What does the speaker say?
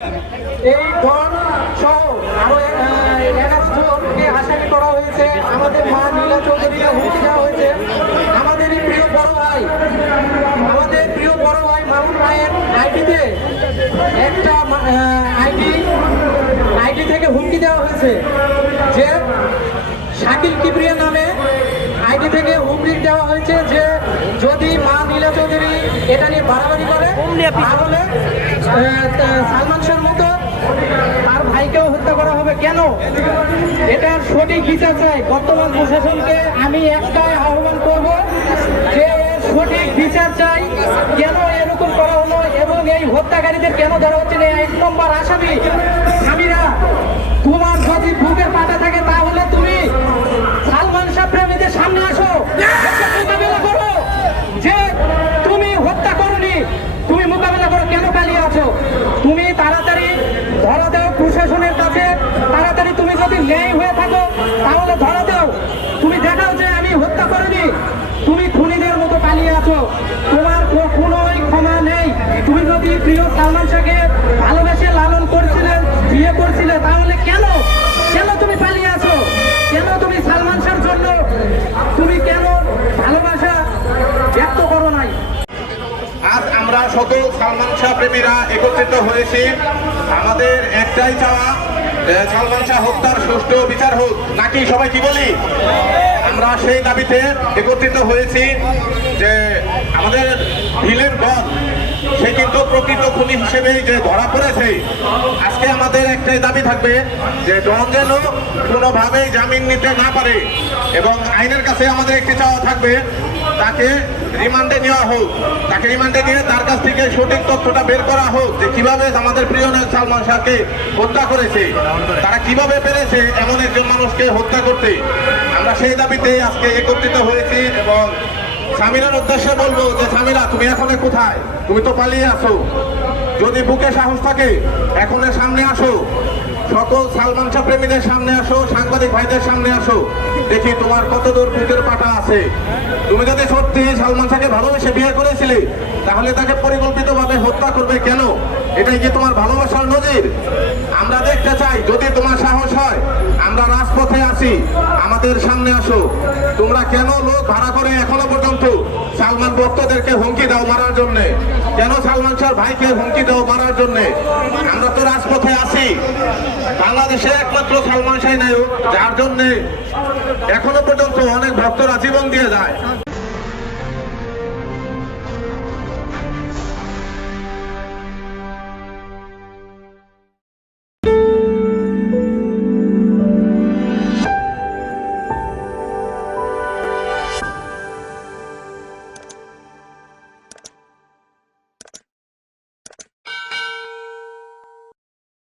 এই ডন সহ আরো জনকে আসামি করা হয়েছে। আমাদের মা নীলা চৌধুরীকে হুমকি দেওয়া হয়েছে। আমাদের প্রিয় বড় ভাই মামুন ভাইয়ের আইডিতে একটা আইডি থেকে হুমকি দেওয়া হয়েছে যে শাকিল কিবরিয়া নামে আইডি থেকে হুমকি দেওয়া হয়েছে যে যদি মা নীলা চৌধুরী এটা নিয়ে বাড়াবাড়ি করে তাহলে সালমান শাহর মতো তার ভাইকেও হত্যা করা হবে। কেন? এটার সঠিক বিচার চাই। বর্তমান প্রশাসনকে আমি একটাই আহ্বান করব যে সঠিক বিচার চাই। কেন এরকম করা হলো এবং এই হত্যাকারীদের কেন ধরা হচ্ছে না? 1 নম্বর আসামি স্বামীরা, তোমার যদি বুকের পাটা থাকে তাহলে তুমি সালমান শাহ প্রেমীদের সামনে আসো, মোকাবেলা করো যে তুমি হত্যা করনি, তুমি মোকাবেলা করো। কেন পালিয়ে আছো? তুমি তাড়াতাড়ি ধরা দাও প্রশাসনের কাছে, তাড়াতাড়ি। তুমি যদি ন্যায় হয়ে থাকো তাহলে ধরা দাও, তুমি দেখাও যে আমি হত্যা করিনি। তুমি খুনিদের মতো পালিয়ে আছো, তোমার কোনো ক্ষমা নেই। তুমি যদি প্রিয় সালমান শাহকে ভালোবেসে লালন করছিলে, বিয়ে করছিলে, তাহলে কেন তুমি পালিয়ে আছো? কেন তুমি সালমান শাহর জন্য তুমি কেন ভালোবাসা ব্যক্ত করো নাই? আজ আমরা সকল সালমান শাহ প্রেমীরা একত্রিত হয়েছি। আমাদের একটাই চাওয়া, সালমান শাহ হত্যার সুষ্ঠু বিচার হোক। নাকি সবাই কি বলি? আমরা সেই দাবিতে একত্রিত হয়েছি যে আমাদের ভিলেন ডন, সে কিন্তু প্রকৃত খুনি হিসেবে যে ধরা পড়েছে। আজকে আমাদের একটাই দাবি থাকবে যে ডন যেন কোনোভাবেই জামিন নিতে না পারে এবং আইনের কাছে আমাদের একটি চাওয়া থাকবে তাকে রিমান্ডে নেওয়া হোক। তাকে রিমান্ডে নিয়ে তার কাছ থেকে সঠিক তথ্যটা বের করা হোক যে কিভাবে আমাদের প্রিয় নায়ক সালমান শাহকে হত্যা করেছে, তারা কিভাবে পেরেছে এমন একজন মানুষকে হত্যা করতে। আমরা সেই দাবিতে আজকে একত্রিত হয়েছি এবং সামিরার উদ্দেশ্যে বলবো যে সামিরা, তুমি এখন কোথায়? তুমি তো পালিয়ে আসো। যদি বুকে সাহস থাকে এখন সামনে আসো, সকল সালমান শাহ প্রেমীদের সামনে আসো, সাংবাদিক ভাইদের সামনে আসো, দেখি তোমার কত দূর বুকের পাটা আছে। তুমি যদি সত্যি সালমান শাহকে ভালোবেসে বিয়ে করেছিলে তাহলে তাকে পরিকল্পিতভাবে হত্যা করবে কেন? এটাই কি তোমার ভালোবাসার নজির? আমরা দেখতে চাই, যদি তোমার সাহস হয় আমরা রাজপথে আছি, আমাদের সামনে আসো। তোমরা কেন লোক ভাড়া করে এখনো পর্যন্ত সালমান ভক্তদেরকে হুমকি দাও মারার জন্যে? কেন সালমান শাহর ভাইকে হুমকি দাও মারার জন্যে? আমরা তো রাজপথে আছি। বাংলাদেশে একমাত্র সালমান শাহ নায়ক যার জন্যে এখনো পর্যন্ত অনেক ভক্তরা জীবন দিয়ে যায়।